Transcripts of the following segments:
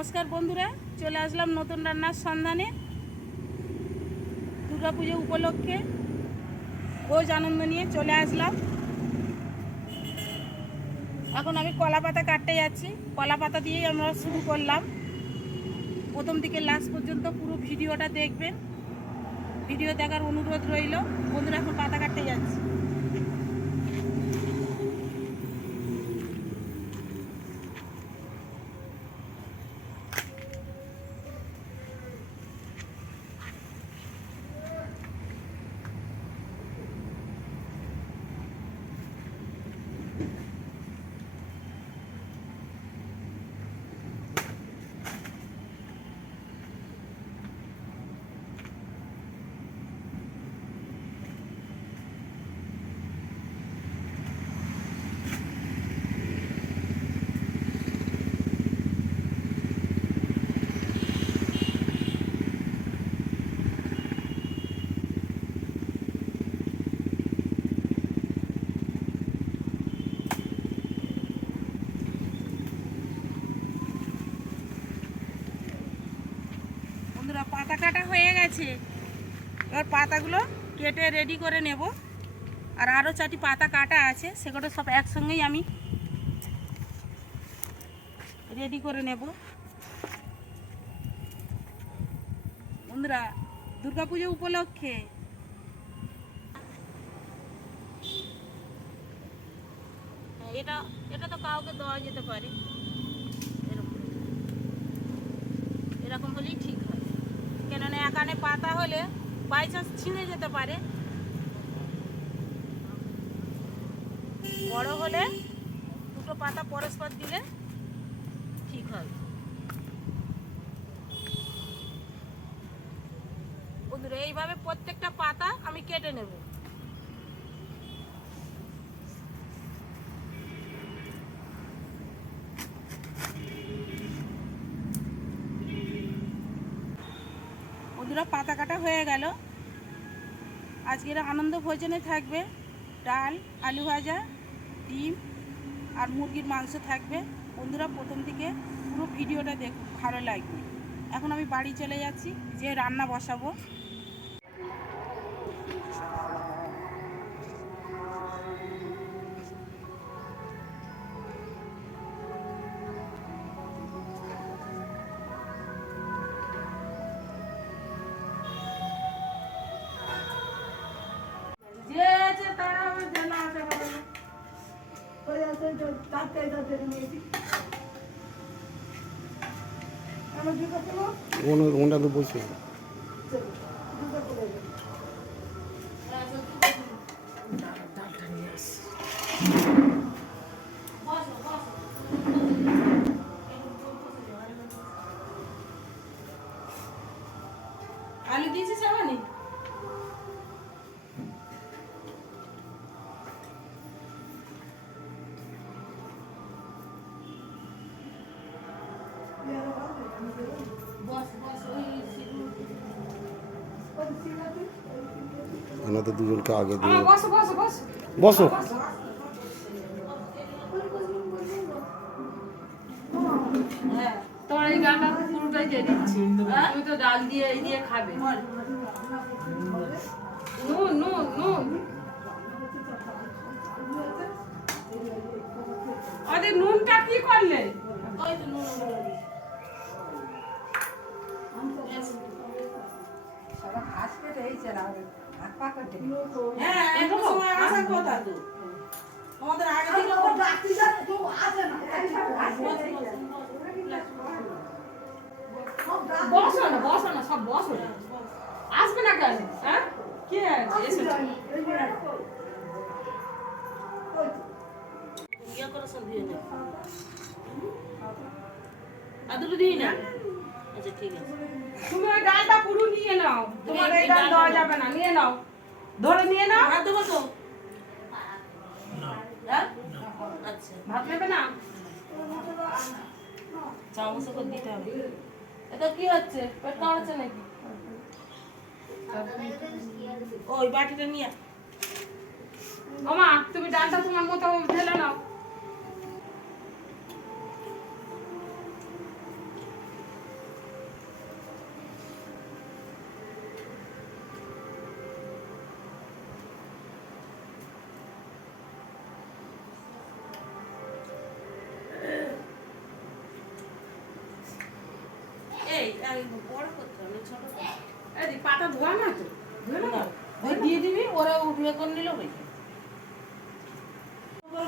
নমস্কার বন্ধুরা, চলে আসলাম নতুন রান্নার সন্ধানে। দুর্গাপুজো উপলক্ষে ভোজ আনন্দ নিয়ে চলে আসলাম। এখন আমি কলা পাতা কাটতে যাচ্ছি। কলা পাতা দিয়েই আমরা শুরু করলাম। প্রথম থেকে লাস্ট পর্যন্ত পুরো ভিডিওটা দেখবেন। ভিডিও দেখার অনুরোধ রইল। বন্ধুরা, এখন পাতা কাটতে যাচ্ছি। বন্ধুরা, পাতা কাটা হয়ে গেছে। এবার পাতাগুলো কেটে রেডি করে নেব। আর আরও 4টি পাতা কাটা আছে, সেগুলো সব একসঙ্গেই আমি রেডি করে নেব। বন্ধুরা, দুর্গাপুজো উপলক্ষে এটা এটা তো কাউকে দেওয়া যেতে পারে। এরকম হলেই ঠিক হয়, কেননা এখানে পাতা হলে বাই চান্স ছিঁড়ে যেতে পারে। বড় হলে দুটো পাতা পরস্পর দিলে ঠিক হয়। বন্ধুরা, এইভাবে প্রত্যেকটা পাতা আমি কেটে নেব। বন্ধুরা, পাতা কাটা হয়ে গেল। আজকের আনন্দ ভোজনে থাকবে ডাল, আলু ভাজা, ডিম আর মুরগির মাংস থাকবে। বন্ধুরা, প্রথম থেকে পুরো ভিডিওটা দেখুন, ভালো লাগবে। এখন আমি বাড়ি চলে যাচ্ছি, যে রান্না বসাবো। যে আছে তারা জানা আছে বলো। ওটা তো বলছি আলু দিয়েছিস যাবানি? এনাদের দুজনকে আগে দিয়ে বসো বসো বসো বসো। হ্যাঁ, তোমার এই গানটা পুরোটাই দিয়ে দিচ্ছি। তুমি তো ডাল দিয়ে এই দিয়ে খাবে। নুন নুন নুন ওদের নুনটা কি করলে? ওই তো নুন হ্যাঁ, একটা সময় আসার কথা তো। আমাদের আগে থেকে বসো না বসো না সব বসো না। আসবে না কেন? হ্যাঁ কে আছে? এসো ইয়ে করে সব দিয়ে না। আদুলু দিই না। আচ্ছা, ঠিক আছে। তুমি ওই ডালটা পুরো নিয়ে নাও। তোমার এই ডাল দেওয়া যাবে না, নিয়ে নাও, ধরে নিয়ে নাও। ভাত দেবো তো? হ্যাঁ, আচ্ছা। ভাত নেবে না? চামচ করে দিতে হবে। এটা কি হচ্ছে? পেট কামড়াচ্ছে নাকি? ওই বাটিটা নিয়ে আয়। ওমা, তুমি ডালটা তোমার মতো ঢেলে নাও। বড় করতে হবে না, ছোট করতে হবে। এই পাতা ধোয়া না তো ধুয়ে না, না ওই দিয়ে দিবি, ওরা উঠিয়ে করে নিলে হয়ে যাবে।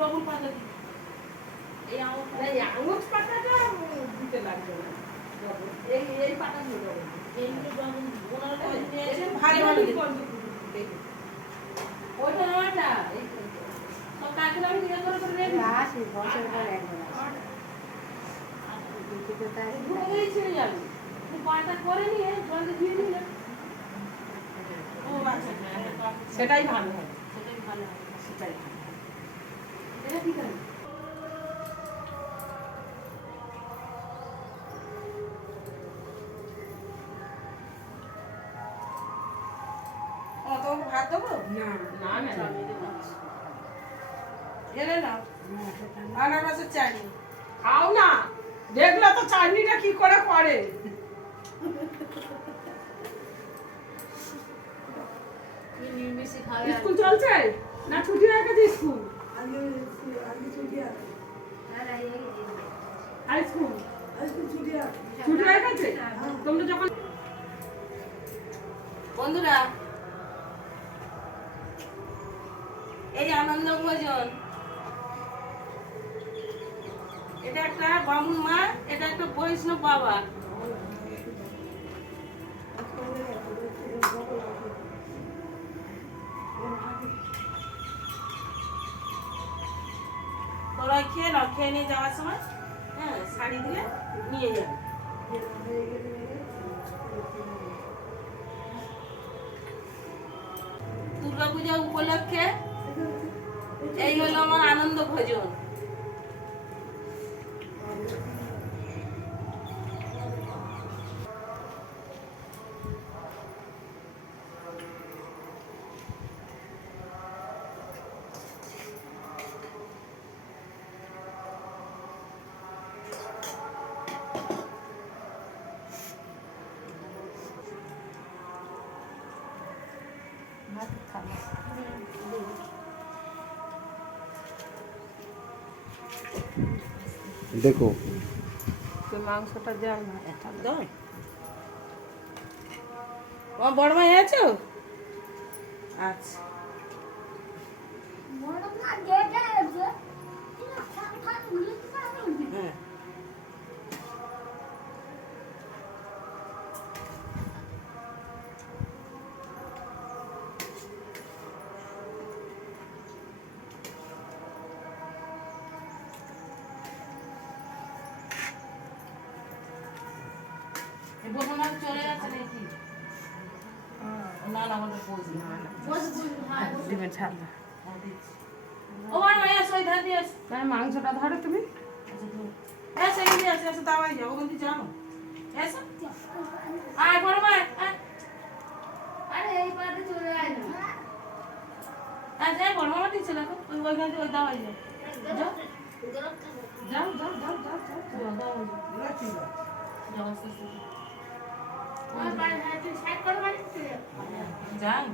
ডবল পাতা দিবি। এই আমার এই আঙুর পাতাটা দিতে লাগবে না এই পাতাগুলো দেবো এইগুলো ডবল ওনারা করে নিয়েছে, ভালো ভালো ভালো ভালো দিবি। ওইটা নয়টা, এই সব কাকে আমি দিয়ে করে করে রেখে ঢুকেই ছিঁড়ে যাবে। তুই পাটা করে নিয়ে জলদি দিয়ে দিলে ও আচ্ছা, সেটাই ভালো হবে সেটাই ভালো হবে। সেটাই ভালো হবে। এটা ঠিক আছে। ও তোমাকে ভাত দেবো? না না ম্যাডাম এনে নাও আনারসের চাটনি। খাও না দেখলে তো চাটনিটা কি করে করে নির্মিষে খাওয়া স্কুল চলছে না ছুটি হয়ে গেছে স্কুল হাই স্কুল ছুটি হয়ে গেছে তোমরা যখন বন্ধুরা, এই যে আনন্দ ভোজন, এটা একটা বামুন মা, এটা একটা বৈষ্ণব বাবা। তোরা খেয়ে নাও, খেয়ে নিয়ে যাওয়ার সময় হ্যাঁ শাড়ি দিয়ে নিয়ে যাবে। দুর্গাপূজা উপলক্ষে এই হলো আমার আনন্দ ভোজন। দেখো মাংসটা যাও না একদম তোমার বড় ভাই আছো? আচ্ছা, হ্যাঁ বসুন চলে যাচ্ছে নাকি? না না আমাদের বসি দিবেন ছাড়া ও বড় ভাই আসো, ইধার দিয়ে আসো। মাংসটা ধরো তুমি ऐसे ही ऐसे ऐसे दवाई जाओ बंदी जाओ ऐसा आए बड़ो भाई अरे यही बात है चले आए ना ऐसे बड़ो भाई नीचे लगा कोई वही गंदी वही दवाई जाओ जाओ जाओ जाओ जाओ जाओ जाओ जाओ जाओ और बाल है तो साइड करो बाल जाओ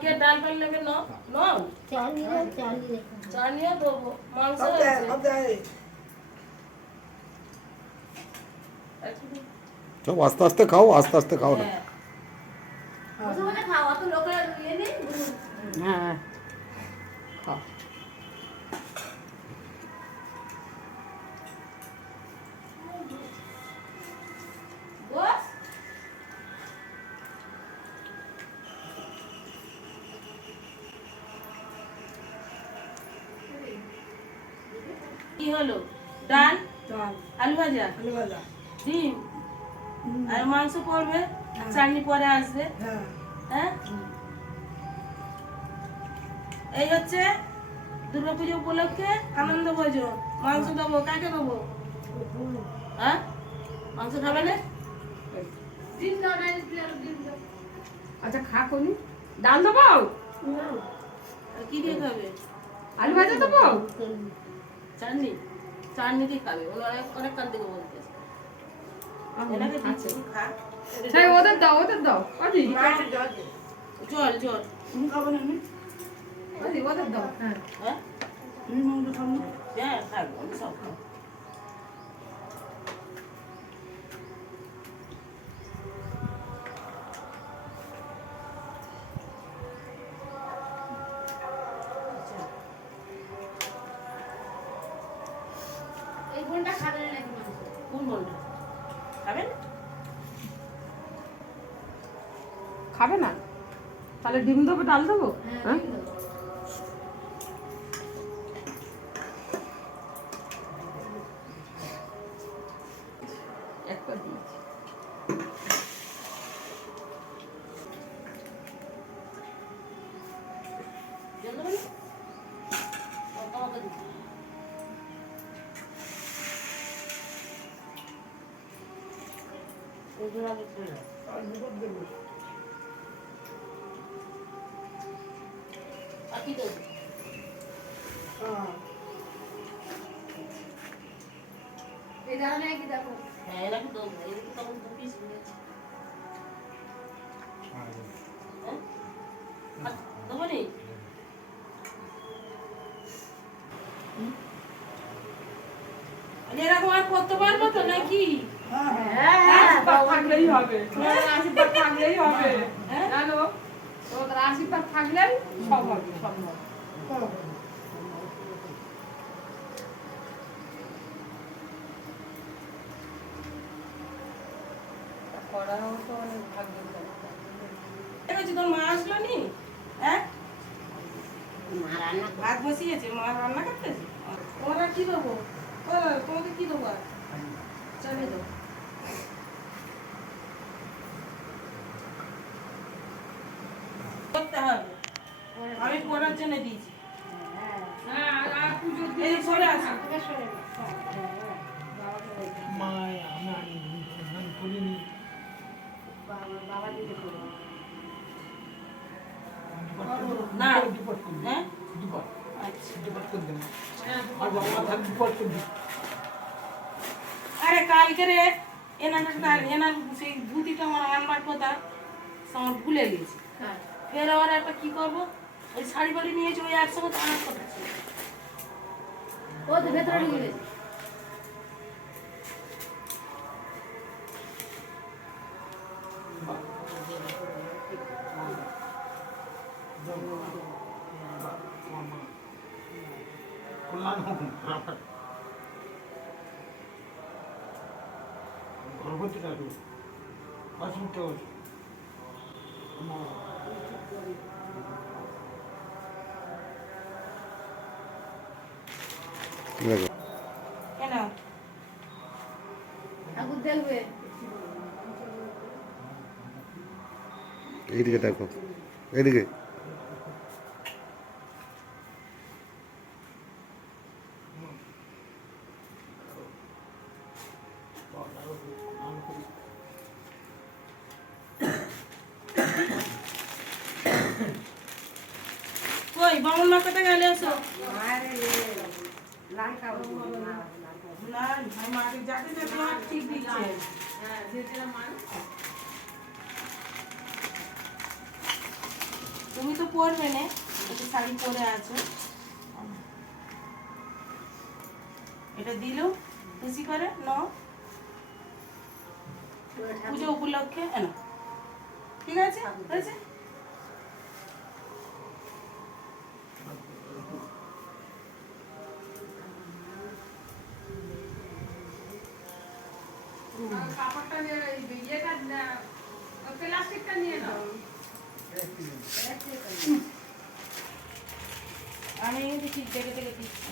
क्या डाल कर लेंगे नो नो चालिए दो मांस সব আস্তে আস্তে খাও, আস্তে আস্তে খাও না। হ্যাঁ খাও কি হলো? ডাল, চল আলু ভাজা, আলু ভাজা ডিম আর মাংস পড়বে, চাটনি পরে আসবে। হ্যাঁ হ্যাঁ এই হচ্ছে দুর্গাপুজো উপলক্ষে আনন্দ ভোজন। মাংস দেবো, কাকে দেবো? হ্যাঁ মাংস খাবে না? আচ্ছা খা কোনি ডাল দেবো আর কি দিয়ে খাবে? আলু ভাজা দেবো চাটনি, চাটনি দিয়ে খাবে। ওরা অনেক কাল থেকে বলতেছে এনাকে দিচ্ছে খা। সেই ওদের দাও কাজি জল জল খাবো না আমি। কাজি ওদের দাও হ্যাঁ হ্যাঁ তুমি মাংস খাবো না হ্যাঁ খাবো, আমি সব খাবো। কোন মনটা খাবেন? খাবে না? তাহলে ডিম দেবো, ডাল দেবো? হ্যাঁ, একটা দিয়েছি। জল দেবেন না? তোমাকে দিতে হবে। ওই জোড়া বিক্রি না। আর কি দেবো? হ্যাঁ, এরকম দেবো। এরকম তখন 2 পিস নিয়েছি। হ্যাঁ? আর দেবো নি? এরকম আর করতে পারবো তো নাকি? আশীর্বাদ থাকলেই হবে, তোমাদের আশীর্বাদ থাকলেই হবে, জানো? তোমাদের আশীর্বাদ থাকলেই সব হবে, সব হবে। করাও তো অনেক ভাগ্যের ব্যাপার। দেখেছি তোর মা আসলো নি? হ্যাঁ? ভাত বসিয়েছে, মা রান্না করতেছে। ওরা কি দেবো? তোমাকে কি দেবো আর? চলে দাও। করতে হবে। আমি পড়ার জন্য দিয়েছি। হ্যাঁ, আর পুজো এই দিয়ে যে সরে আসো। না। হ্যাঁ? আচ্ছা। আরে কালকে রে এনার সেই ধুতিটা আমার আনবার কথা, আমার ভুলে গেছি। ফের আবার একটা কি করবো, ওই শাড়ি বাড়ি নিয়েছি, ওই একসঙ্গে তো আনার কথা ছিল। দেখো কেন? এইদিকে দেখো, এইদিকে। কই বামুন মা কোথায় গেলে? এসো। না, ভাই মাকে যাতে যাতে আমার ঠিক দিচ্ছে। তুমি তো পরবে না, একটু শাড়ি পরে আছো। এটা দিল খুশি করে নাও, পুজো উপলক্ষে এনো। ঠিক আছে, হয়েছে? কাপড়টা নিয়ে ইয়েটা প্লাস্টিকটা নিয়ে নাও। আমি কিন্তু ঠিক দেখে দেখে দিচ্ছি।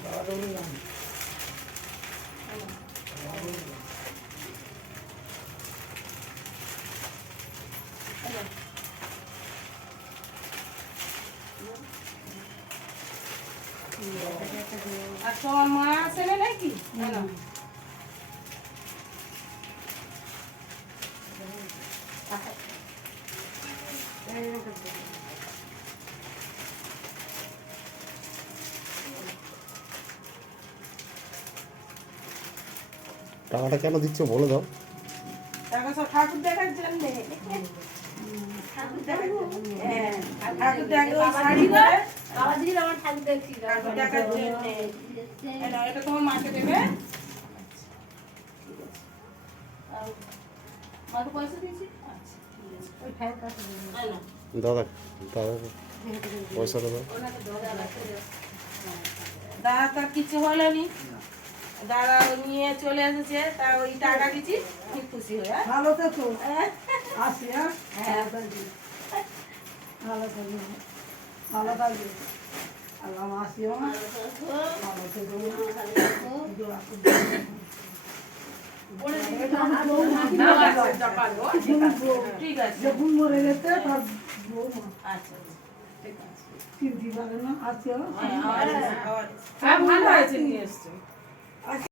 আর তোমার মা আসবে নাকি? এনো। টাকাটা কেন দিচ্ছ বলে দাও। টাকা সব ঠাকুর দেখার জন্য। ঠাকুর দেখার জন্য। হ্যাঁ, ঠাকুর দেখে ওই শাড়ি পরে ঠাকুর দেখার জন্য। এনো, এটা তোমার মাকে দেবে। আর মাকে পয়সা দিয়েছি? আচ্ছা, ঠিক আছে। এনো। দাদা, দাদা পয়সা দেবে। দাদা তার কিছু হলো নি, দাদা নিয়ে চলে এসেছে, তা ওই টাকা দিচ্ছি, খুব খুশি হয়ে। ভালো থেকো, আসি। হ্যাঁ, হ্যাঁ। ভালো থাকবে, ভালো থাকবে। আল্লাহ আসিও, ভালো থেকো। দোয়া করবে। না লাগছে চাপালো। ঠিক আছে, যখন মরে গেছে তার বৌমা আচ্ছা আচ্ছা। চিনতে পারে না, আসিও। হ্যাঁ, আবার এসো, আবার এসো। হ্যাঁ ভালো হয়েছে নিয়ে এসছো।